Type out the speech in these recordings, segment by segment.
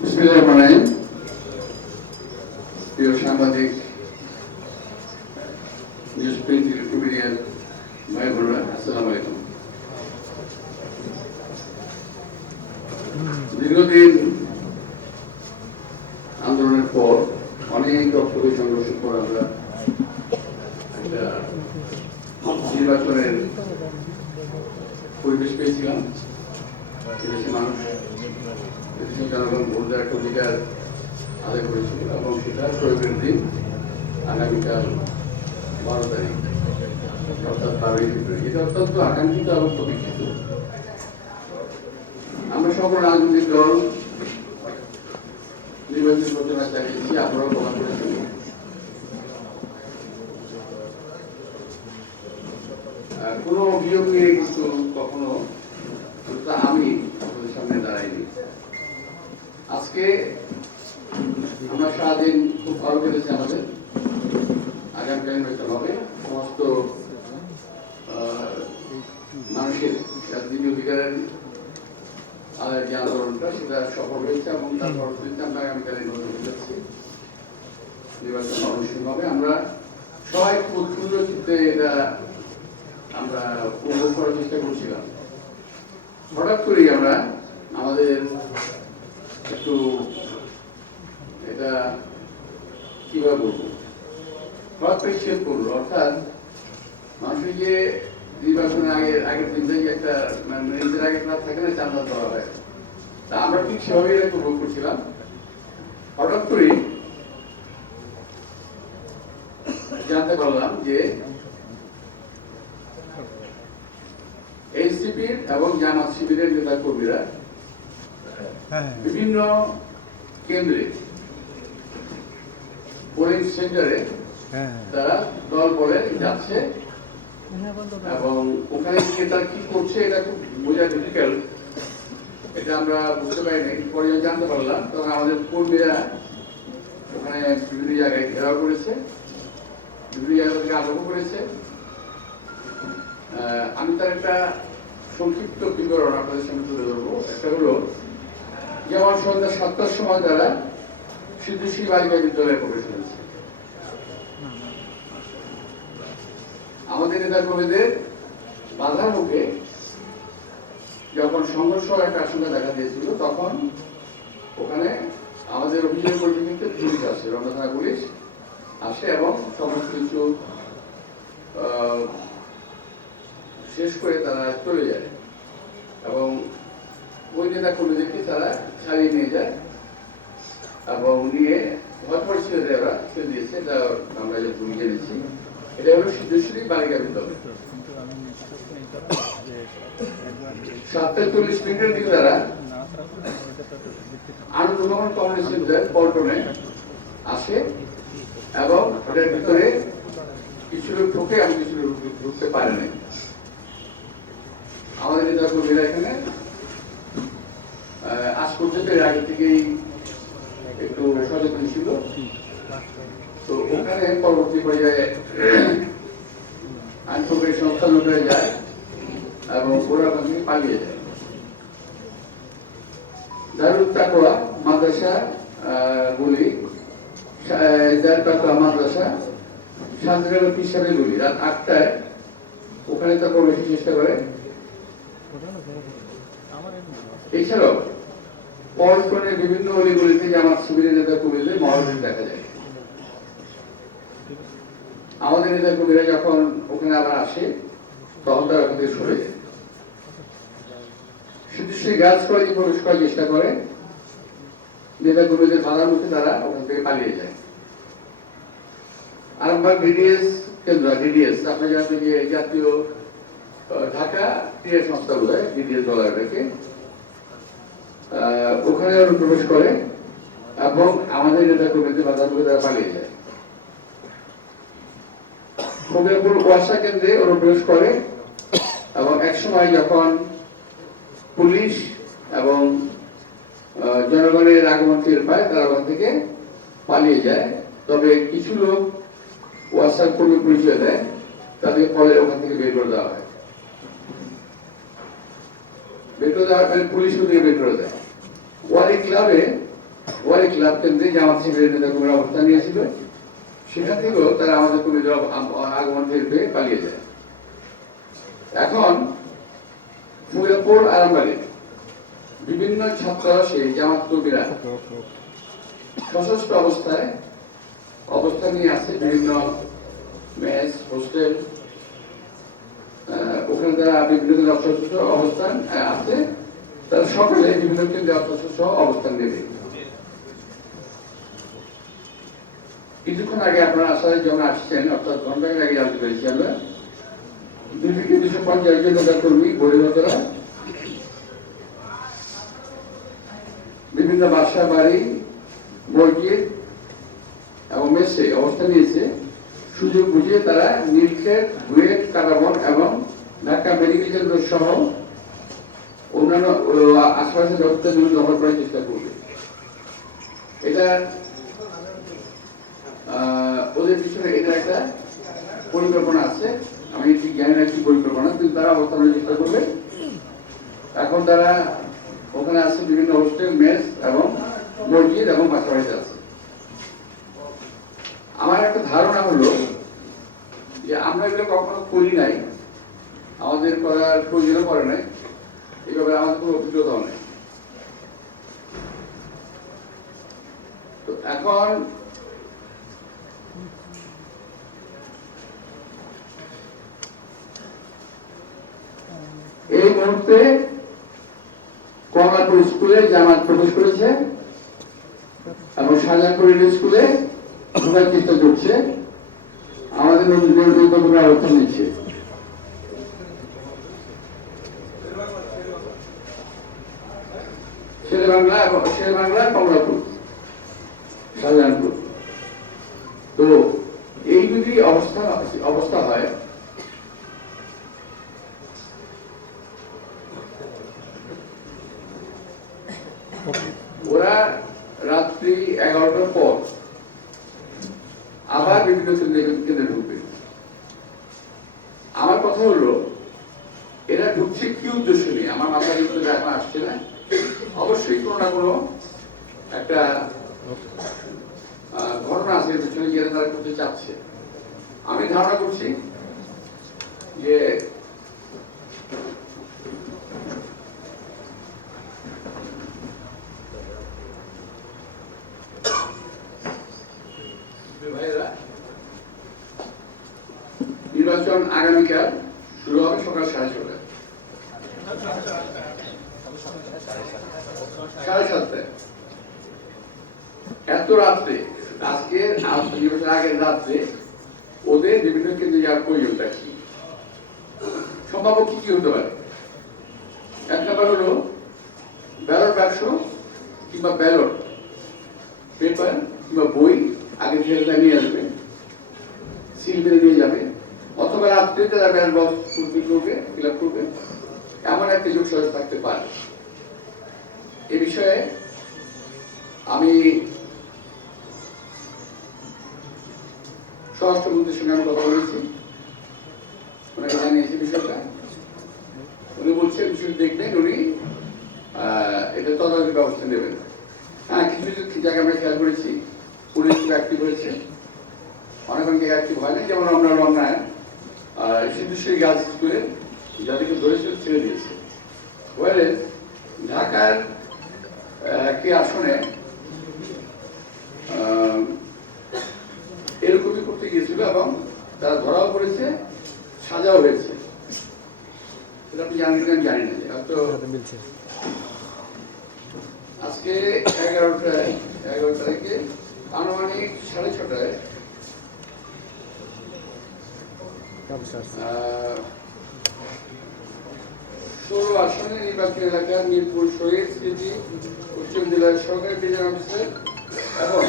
বিসমিল্লাহির প্রিয় সাংবাদিক নিউজ প্রিন্ট ইলেকট্রনিক ভাই বোনেরা, আসসালামু আলাইকুম। দীর্ঘদিন আন্দোলনের পর অনেক রক্তকে সংঘর্ষের পর আমরা একটা নির্বাচনের পরিবেশ পেয়েছিলাম। দেশের মানুষ, দেশের জনগণ ভোট দেওয়ার একটা অধিকার আদায় করেছিল এবং সেটা প্রয়োগের দিন আগামীকাল 12 তারিখ, অর্থাৎ 12ই ফেব্রুয়ারি। এটা অত্যন্ত আকাঙ্ক্ষিত এবং প্রতীক্ষিত। আমরা সকল রাজনৈতিক দল নির্বাচন প্রচারণা চালিয়েছি, আপনারাও প্রমাণ করেছেন। কোনো অভিযোগ নিয়ে কিন্তু কখনো আমি আপনাদের সামনে দাঁড়াইনি। আজকে আমরা সারাদিন খুব ভালো কেটেছে আমাদের। আগামীকাল নির্বাচন হবে, সমস্ত মানুষের দিনী অধিকারের আদায়ের যে আন্দোলনটা সেটা সফল হয়েছে এবং তার পরবর্তীতে আমরা আগামীকাল নির্বাচন যাচ্ছি, নির্বাচন অনুষ্ঠিত হবে। আমরা সবাই খুব সুন্দর চিত্রে এটা আমরা উপভোগ করার চেষ্টা করছিলাম। হঠাৎ করেই আমরা আমাদের একটু এটা কিভাবে বলবো, হঠাৎ করে শেষ করলো। অর্থাৎ মানুষের যে নির্বাচনের আগের দিন থেকে একটা নিজের আগে ক্লাস থাকে না, চান্দা দেওয়া হয়, তা আমরা ঠিক সেভাবে এটা উপভোগ করছিলাম। হঠাৎ করেই জানতে পারলাম যে এনসিপির এবং জামাত শিবিরের নেতা কর্মীরা বিভিন্ন কেন্দ্রে, পোলিং সেন্টারে তারা দল বলে যাচ্ছে এবং ওখানে গিয়ে তারা কি করছে এটা খুব বোঝা ডিফিকাল্ট। এটা আমরা বুঝতে পারিনি, পরে জানতে পারলাম। তখন আমাদের কর্মীরা ওখানে বিভিন্ন জায়গায় ঘেরাও করেছে, বিভিন্ন জায়গা থেকে আটক করেছে। আমি তার একটা সংক্ষিপ্ত বিবরণ আপনাদের সামনে তুলে ধরবো। একটা হলো, যেমন সন্ধ্যা 7টার সময় তারা সিদ্ধেশ্বরী বালিকা বিদ্যালয়ে প্রবেশ করেছে। আমাদের নেতা কর্মীদের বাধার মুখে যখন সংঘর্ষ একটা আশঙ্কা দেখা দিয়েছিল, তখন ওখানে আমাদের অভিযোগের পরিপ্রেক্ষিতে পুলিশ আসে, রমনা থানা পুলিশ আসে এবং সমস্ত কিছু শেষ করে তারা চলে যায় এবং ওই নেতা কর্মীদেরকে তারা ছাড়িয়ে নিয়ে যায় এবং নিয়ে ঘরপর ছেড়ে দেয়, ওরা ছেড়ে দিয়েছে। এটা আমরা যে ভূমি জেনেছি, এটা হলো সিদ্ধেশ্বরী বালিকা বিদ্যালয়। 7:40 দিকে তারা আনন্দ ভবন কমিউনিটি সেন্টার পল্টনে আসে এবং ওটার ভিতরে কিছু লোক ঢুকে এবং কিছু লোক ঢুকতে পারে না। আমাদের নেতা কর্মীরা এখানে আজ পর্যন্ত এর আগে থেকেই একটু সচেতন ছিল। তো ওখানে পরবর্তী পর্যায়ে আইন প্রক্রিয়া সংস্থা লোকেরা যায় এবং ওরা ওখান থেকে পালিয়ে যায়। দারুল তাকওয়া মাদ্রাসা গুলি, দারুল তাকওয়া মাদ্রাসা, শাহজালাল হিসাবে গুলি রাত 8টায় ওখানে তা প্রবেশের চেষ্টা করে। এছাড়াও পল্টনের বিভিন্ন অলিগলিতে জামাত শিবিরের নেতা কর্মীদের মহড়া দেখা যায়। আমাদের নেতা কর্মীরা যখন ওখানে আবার আসে, তখন তারা ওখান থেকে সরে যায়। সিদ্ধেশ্বরী গার্লস কলেজে প্রবেশ করার চেষ্টা করে, নেতা কর্মীদের বাধার মুখে তারা ওখান থেকে পালিয়ে যায়। আরামবাগ ডিডিএস কেন্দ্র, ডিডিএস আপনি জানেন যে জাতীয় ঢাকা ক্রীড়া সংস্থা বোধহয় ডিডিএস বলা এটাকে, ওখানে প্রবেশ করে এবং আমাদের নেতা কর্মীদের বাধার মুখে তারা পালিয়ে যায়। খোগরাপুর ওয়াসা কেন্দ্রে অনুপ্রবেশ করে এবং একসময় যখন পুলিশ এবং জনগণের আগমন টের পায়, তারা ওখান থেকে পালিয়ে যায়। তবে কিছু লোক ওয়াসার কর্মী পরিচয় দেয়, তাদেরকে পরে ওখান থেকে বের করে দেওয়া হয়। বের করে দেওয়া হয় পুলিশ ওদেরকে বের করে দেয়। ওয়ারি ক্লাবে ওয়ারি ক্লাব কেন্দ্রে জামাত শিবিরের নেতাকর্মীরা অবস্থান নিয়েছিল। সেখান থেকেও তারা আমাদের কর্মীদের আগমন টের পেয়ে পালিয়ে যায়। এখন ফুলপুর আরামবাড়ি বিভিন্ন ছাত্র সেই জামাত কর্মীরা সশস্ত্র অবস্থায় অবস্থান নিয়ে আছে বিভিন্ন মেস হোস্টেল, ওখানে তারা বিভিন্ন অস্ত্রশস্ত্র অবস্থান আছে। তারা সকলে বিভিন্ন কেন্দ্রে অস্ত্রশস্ত্র অবস্থান নেবে। কিছুক্ষণ আগে আপনারা আসার যখন আসছেন, অর্থাৎ ঘন্টার আগে জানতে পেরেছি আমরা 250 জন নেতা কর্মী বহিরাগতরা বিভিন্ন বাসা বাড়ি মসজিদ এবং মেসে অবস্থান নিয়েছে। সুযোগ বুঝিয়ে তারা নীলক্ষেত, বুয়েট, কাটাবন এবং ঢাকা মেডিকেল কেন্দ্র সহ অন্যান্য আশপাশের ব্যবস্থাগুলো দখল করার চেষ্টা করবে। এটা ওদের পিছনে এটা একটা পরিকল্পনা আছে। আমি ঠিক জানি না কি পরিকল্পনা, কিন্তু তারা অবস্থানের চেষ্টা করবে। এখন তারা ওখানে আছে বিভিন্ন হোস্টেল, মেস এবং মসজিদ এবং বাসাবাড়িতে আছে। আমার একটা ধারণা হলো যে আমরা এগুলো কখনো করি নাই, আমাদের করার প্রয়োজনও করে নাই, এই ব্যাপারে আমাদের কোনো অভিজ্ঞতাও নেই। তো এখন এই মুহূর্তে কমলাপুর স্কুলে জামাত প্রবেশ করেছে এবং শাহজাহানপুর স্কুলে ঢোকার চেষ্টা করছে। আমাদের নেতৃত্বরা অবস্থান নিচ্ছে। শেরেবাংলা, কমলাপুর, শাহজাহানপুর। তো এই যদি অবস্থা হয়, ওরা রাত্রি 11টার পর আবার বিভিন্ন কেন্দ্রে ঢুকবে। আমার কথা হলো এরা ঢুকছে কি উদ্দেশ্য নিয়ে আমার মাথায় কিন্তু এখন আসছে না। অবশ্যই কোনো না কোনো একটা ঘটনা আছে পেছনে গিয়ে তারা করতে চাচ্ছে। আমি ধারণা করছি যে নির্বাচন আগামীকাল শুরু হবে সকাল 6:30। 7:30 এত রাত্রে, আজকে নির্বাচন আগের রাত্রে ওদের বিভিন্ন কেন্দ্রে যাওয়ার প্রয়োজনটা কি, সম্ভাব্য কি কি হতে পারে? এক নম্বর হলো ব্যালট বাক্স কিংবা ব্যালট পেপার কিংবা বই আগে থেকে নিয়ে আসবে, সিল মেরে নিয়ে যাবে, অথবা রাত্রে তারা ব্যালট বক্স ফুলফিল করবে, ফিল আপ করবে। এমন একটা যোগ সহজ থাকতে পারে। এ বিষয়ে আমি স্বরাষ্ট্রমন্ত্রীর সঙ্গে আমি কথা বলেছি, ওনাকে জানিয়েছি বিষয়টা। উনি বলছেন বিষয়টা দেখবেন, উনি এটা তদারকি ব্যবস্থা নেবেন। হ্যাঁ, কিছু কিছু জায়গায় আমরা খেয়াল করেছি পুলিশ অ্যাক্টিভ হয়েছে, অনেক অনেকে অ্যাক্টিভ হয় না। যেমন আমরা রমনায় সিদ্ধেশ্বরী গার্লস স্কুলে যাদেরকে ধরেছে ছেড়ে দিয়েছে। ওয়ারে ঢাকার একটি আসনে এরকমই করতে গিয়েছিল এবং তারা ধরাও পড়েছে, সাজাও হয়েছে। সেটা আপনি জানেন কিনা জানি না। যে হয়তো আজকে 11 তারিখে আনুমানিক 6:30 16 আসনে নির্বাচনী এলাকার মিরপুর শহীদ স্মৃতি উচ্চ জেলার সরকারি প্রিজন অফিসার এবং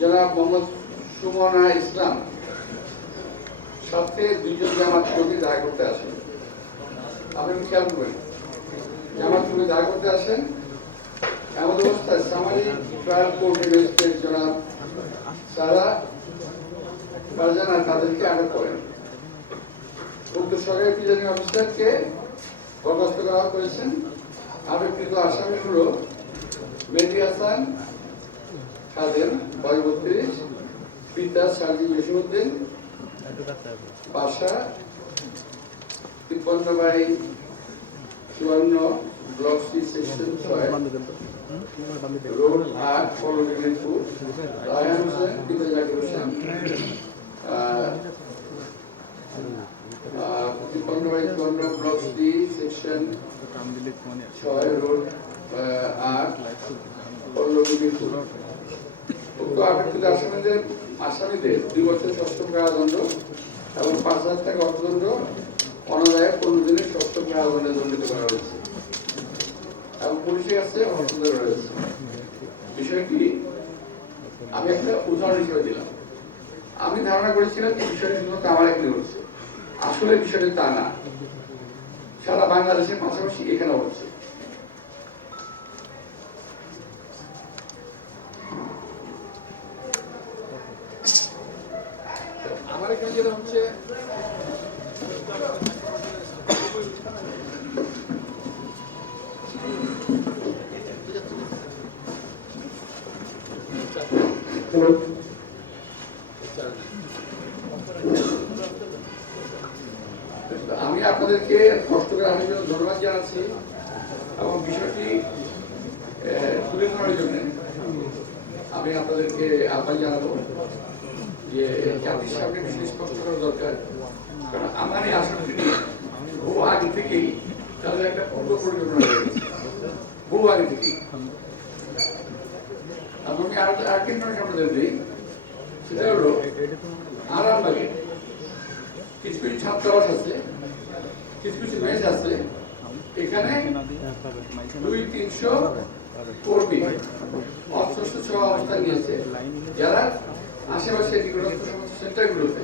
জনাব মোহাম্মদ সুমনা ইসলাম সাথে দুইজন জামাত কর্মী দেখা করতে আসেন। আপনি খেয়াল করবেন, জামাত কর্মী দেখা করতে আসেন, এমন অবস্থায় সামারি ট্রায়াল কোর্টের ম্যাজিস্ট্রেট জনাব সারা ফারজানা তাদেরকে আটক করেন। উক্ত সরকারি প্রিজাইডিং অফিসারকে বরখাস্ত করা করেছেন। আটককৃত আসামিগুলো মেহেদী হাসান খাদেম বয়স 32, পিতা সার্জি জসিমউদ্দিন, বাসা 53/54 block C section 6 road 8 Pallabipur. Raihan Hossain পিতা Zakir Hossain 53/54 block C section 6 road 8 Pallabipur. উক্ত আটককৃত আসামিদের 2 বছর সশ্রম কারাদণ্ড এবং 5,000 টাকা অর্থদণ্ড, অনাদায়ে 15 দিনের সশ্রম কারাদণ্ডে দণ্ডিত করা হয়েছে এবং পুলিশের কাছে অর্থদণ্ড রয়েছে। বিষয়টি আমি একটা উদাহরণ হিসেবে দিলাম। আমি ধারণা করেছিলাম যে বিষয়টি শুধুমাত্র আমার এখানে হচ্ছে, আসলে বিষয়টি তা না, সারা বাংলাদেশের পাশাপাশি এখানে হচ্ছে। আমার এখানে যেটা হচ্ছে আমি আপনাদেরকে কষ্ট করে আসার জন্য ধন্যবাদ জানাচ্ছি এবং বিষয়টি তুলে ধরার জন্য আমি আপনাদেরকে আহ্বান জানাবো যে জাতির সামনে বিষয় স্পষ্ট করা দরকার। কারণ আমার এই আসনটি নিয়ে বহু আগে থেকেই তাদের একটা পূর্ব পরিকল্পনা রয়েছে, বহু আগে থেকেই। আমি আরেকটি ইনফরমেশন আপনাদের দিই, সেটা হলো আরামবাগে কিছু কিছু ছাত্রাবাস আছে, কিছু কিছু মেস আছে, এখানে 200-300 কর্মী অস্ত্র সহ অবস্থান নিয়েছে, যারা আশেপাশে নিকটস্থ সমস্ত সেন্টারগুলোতে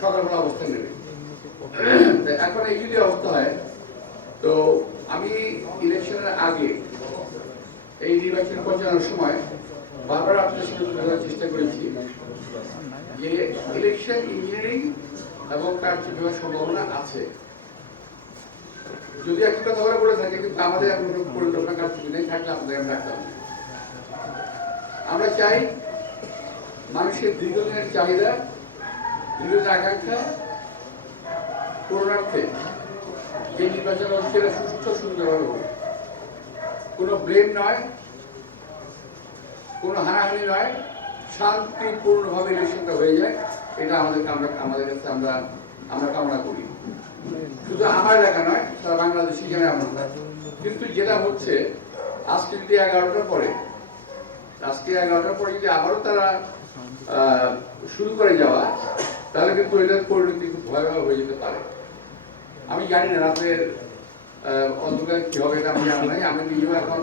সকালবেলা অবস্থান নেবে। এখন এই যদি অবস্থা হয়, তো আমি ইলেকশনের আগে এই নির্বাচন পৌঁছানোর সময় বারবার আপনাদের সাথে বোঝানোর চেষ্টা করেছি যে ইলেকশন ইঞ্জিনিয়ারিং এবং কারচুপি হওয়ার সম্ভাবনা আছে। যদি একই কথা ওরা বলে থাকে, কিন্তু আমাদের এখন পরিকল্পনা কারচুপি নেই, থাকলে আপনাদের আমি রাখতাম। আমরা চাই মানুষের দীর্ঘদিনের চাহিদা, দীর্ঘদিনের আকাঙ্ক্ষা পূরণার্থে যে নির্বাচন হচ্ছে সুস্থ সুন্দরভাবে হোক, কোনো ব্লেম নয়, কোনো হানাহানি নয়, শান্তিপূর্ণভাবে ইলেকশনটা হয়ে যায়, এটা আমাদের কাছে আমরা কামনা করি। শুধু আমার এলাকা নয়, সারা বাংলাদেশি জানে এমন নয়। কিন্তু যেটা হচ্ছে আজকে যদি 11টার পরে যদি আবারও তারা শুরু করে যাওয়া, তাহলে কিন্তু এটার পরিণতি খুব ভয়াবহ হয়ে যেতে পারে। আমি জানি না রাতের অন্ধকারে কি হবে, এটা আমি জানা নাই। আমি নিজেও এখন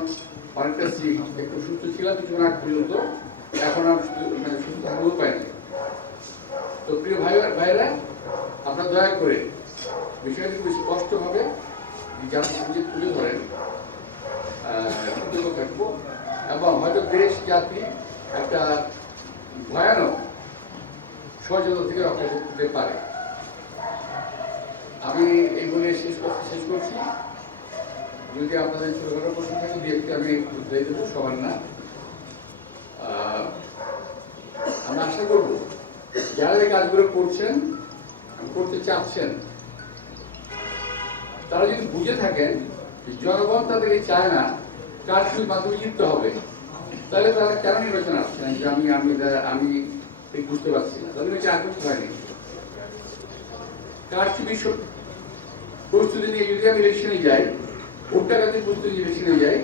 অনেকটা একটু সুস্থ ছিলাম কিছুক্ষণ আগ পর্যন্ত, এখন আমি সুস্থ থাকতেও পাইনি। তো প্রিয় ভাইরা, আপনারা দয়া করে বিষয়টি খুব স্পষ্টভাবে জাতির সামনে তুলে ধরেন, কৃতজ্ঞ থাকবো। এবং হয়তো দেশ জাতি একটা ভয়ানক ষড়যন্ত্র থেকে রক্ষা করতে পারে। আমি এই বলে শেষ করছি। যদি আপনাদের ছোটখাটো প্রশ্ন থাকে, দিয়ে আমি উত্তর দেবো, সবার না। আমরা আশা করব যারা এই কাজগুলো করছেন, করতে চাচ্ছেন, তারা যদি বুঝে থাকেন জনগণ তাদেরকে চায় না, কারচুপির মাধ্যমে জিততে হবে, তাহলে তারা কেন নির্বাচন আসছে না? যে আমি বুঝতে পারছি না, তাদের কাছে আগ্রহ হয়নি। কারচুপি প্রস্তুতি নিয়ে যদি আমি ইলেকশনে যাই, ভোট টাকাতে প্রস্তুতি ইলেকশনে যাই,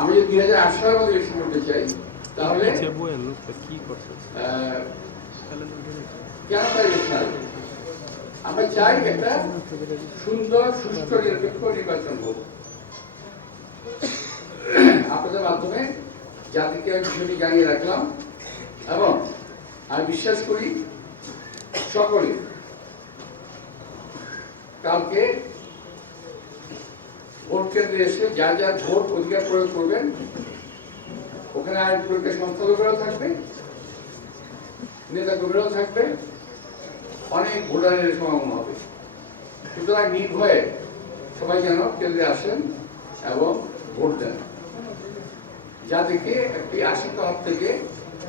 আমি যদি 2008 সালের মধ্যে ইলেকশন করতে চাই, তাহলে কেন তার ইলেকশন আসবে? আমরা চাই একটা সুন্দর, সুষ্ঠু, নিরপেক্ষ নির্বাচন হোক। আপনাদের মাধ্যমে জাতিকে বিষয়টি জানিয়ে রাখলাম এবং আমি বিশ্বাস করি সকলে কালকে ভোট কেন্দ্রে এসে যার যার ভোট অধিকার প্রয়োগ করবেন। ওখানে আইন প্রয়োগের সংস্থা লোকেরাও থাকবে, নেতা কর্মীরাও থাকবে, অনেক ভোটারের সমাগম হবে। সুতরাং নির্ভয়ে সবাই যেন কেন্দ্রে আসেন এবং ভোট দেন, যা থেকে একটি আশঙ্ক হাত থেকে,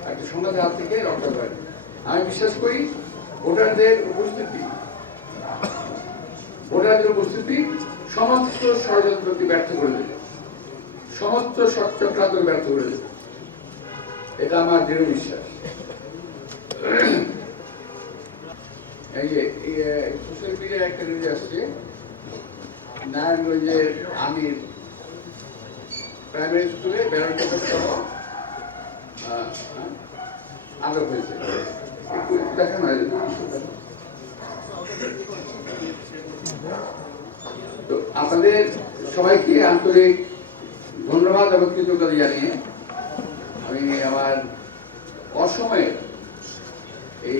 একটি সংঘাতের হাত থেকে রক্ষা করেন। আমি বিশ্বাস করি ভোটারদের উপস্থিতি সমস্ত ষড়যন্ত্রকে ব্যর্থ করে দেবে, সমস্ত চক্রান্তকে ব্যর্থ করে দেবে, এটা আমার দৃঢ় বিশ্বাস। এই যে সোশ্যাল মিডিয়ার একটা নিউজ আসছে, নারায়ণগঞ্জের আমির প্রাইমারি স্কুলে ব্যালট সহ আটক হয়েছে। একটু দেখেন তো আপনাদের সবাইকে আন্তরিক ধন্যবাদ এবং কৃতজ্ঞতা জানিয়ে আমি আমার অসময়ে এই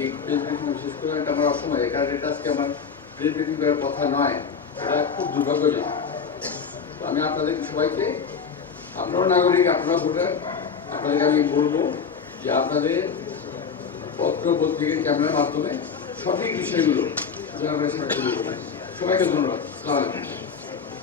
শেষ করে আমার অসময়ে, কারণ এটা আজকে আমার প্রেস করার কথা নয়, এটা খুব দুর্ভাগ্যজনক। আমি আপনাদেরকে সবাইকে, আপনারা নাগরিক, আপনারা ভোটার, আপনাদেরকে আমি বলবো যে আপনাদের পত্র পত্রিকার ক্যামেরার মাধ্যমে সঠিক বিষয়গুলো জানাবেন। সবাইকে ধন্যবাদ। আসসালামু আলাইকুম।